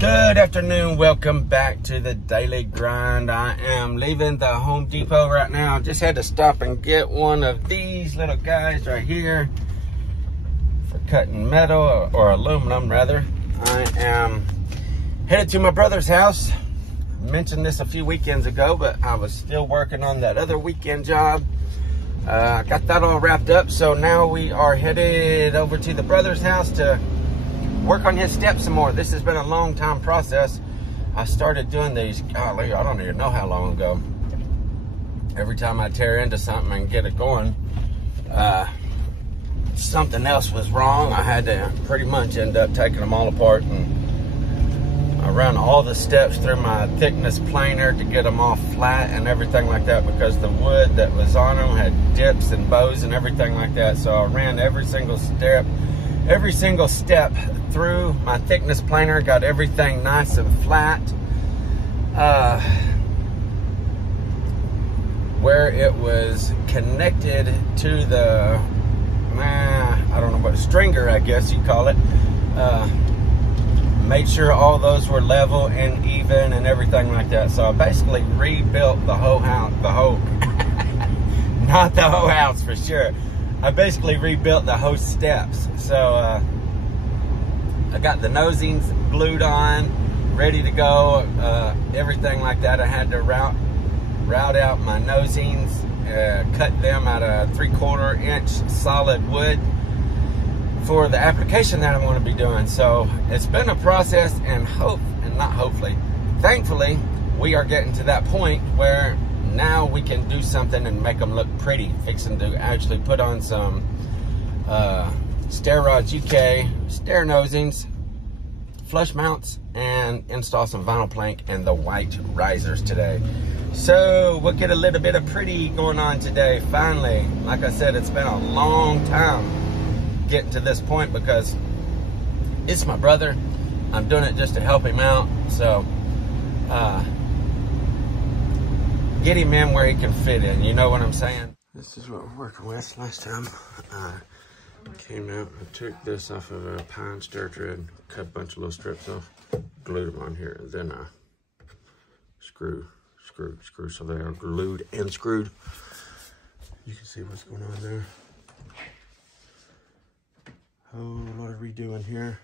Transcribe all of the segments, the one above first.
Good afternoon, welcome back to the daily grind. I am leaving the Home Depot right now. Just had to stop and get one of these little guys right here for cutting metal or aluminum rather. I am headed to my brother's house. I mentioned this a few weekends ago, but I was still working on that other weekend job. I got that all wrapped up, so now we are headed over to the brother's house to work on his steps some more. This has been a long time process. I started doing these, golly, I don't even know how long ago. Every time I tear into something and get it going, something else was wrong. I had to pretty much end up taking them all apart, and I ran all the steps through my thickness planer to get them all flat and everything like that, because the wood that was on them had dips and bows and everything like that. So I ran every single step through my thickness planer, got everything nice and flat. Where it was connected to the, I don't know what, stringer, I guess you call it. Made sure all those were level and even and everything like that. So I basically rebuilt the whole house, not the whole house for sure. I basically rebuilt the whole steps. So I got the nosings glued on, ready to go, everything like that. I had to route out my nosings, cut them out of 3/4 inch solid wood for the application that I'm going to be doing. So it's been a process, and thankfully, we are getting to that point where now we can do something and make them look pretty. Fixing to actually put on some Stair Rods UK stair nosings, flush mounts, and install some vinyl plank and the white risers today. So we'll get a little bit of pretty going on today. Finally, like I said, it's been a long time getting to this point because it's my brother. I'm doing it just to help him out. So get him in where he can fit in, you know what I'm saying? This is what we're working with. Last time I came out, I took this off of a pine stair tread, cut a bunch of little strips off, glued them on here, and then screw, so they are glued and screwed. You can see what's going on there. Whole lot of redoing here.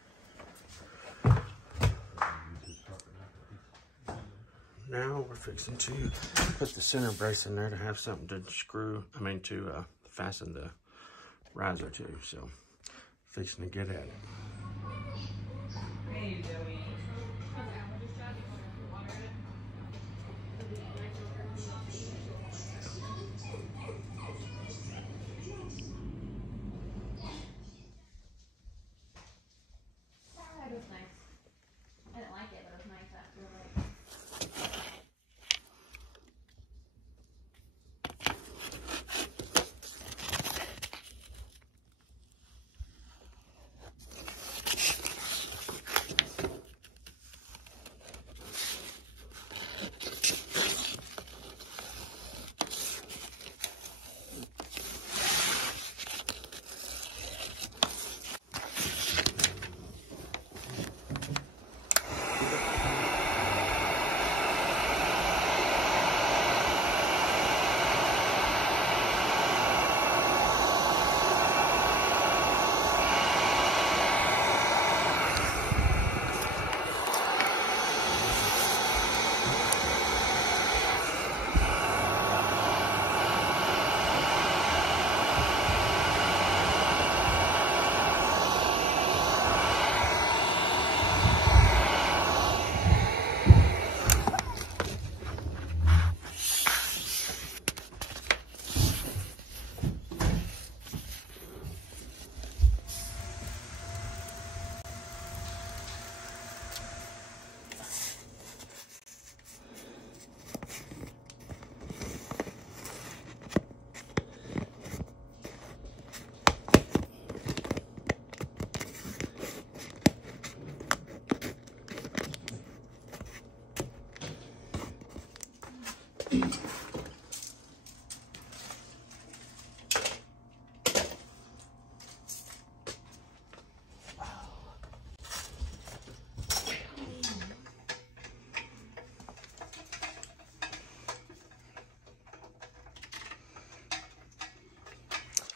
Now we're fixing to put the center brace in there to have something to to fasten the riser to. So, fixing to get at it. Hey, Joey. That was nice. I didn't like it, but it was nice after.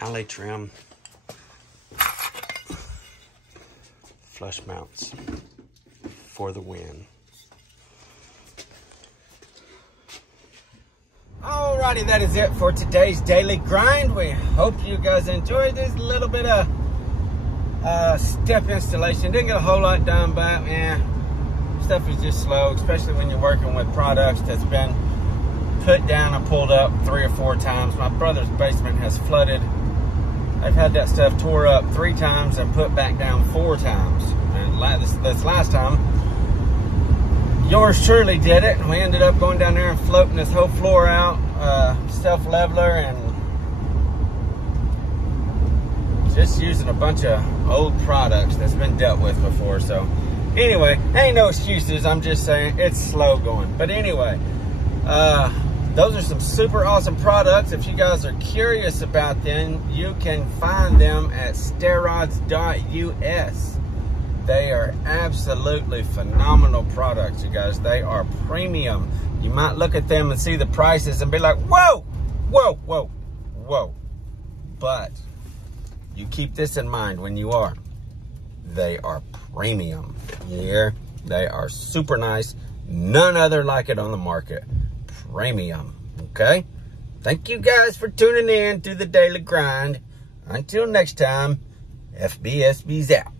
alley trim, flush mounts for the win. Alrighty, that is it for today's daily grind. We hope you guys enjoyed this little bit of step installation. Didn't get a whole lot done, but stuff is just slow, especially when you're working with products that's been put down and pulled up 3 or 4 times. My brother's basement has flooded. I've had that stuff tore up 3 times and put back down 4 times. And this last time, yours truly did it. And we ended up going down there and floating this whole floor out, self-leveler, and just using a bunch of old products that's been dealt with before. So anyway, ain't no excuses. I'm just saying it's slow going. But anyway, those are some super awesome products. If you guys are curious about them, you can find them at stairrods.us. They are absolutely phenomenal products, you guys. They are premium. You might look at them and see the prices and be like, whoa, whoa, whoa, whoa. But you keep this in mind when you are. They are premium. You hear? They are super nice. None other like it on the market. Premium. Okay? Thank you guys for tuning in to the Daily Grind. Until next time, FBSB's out.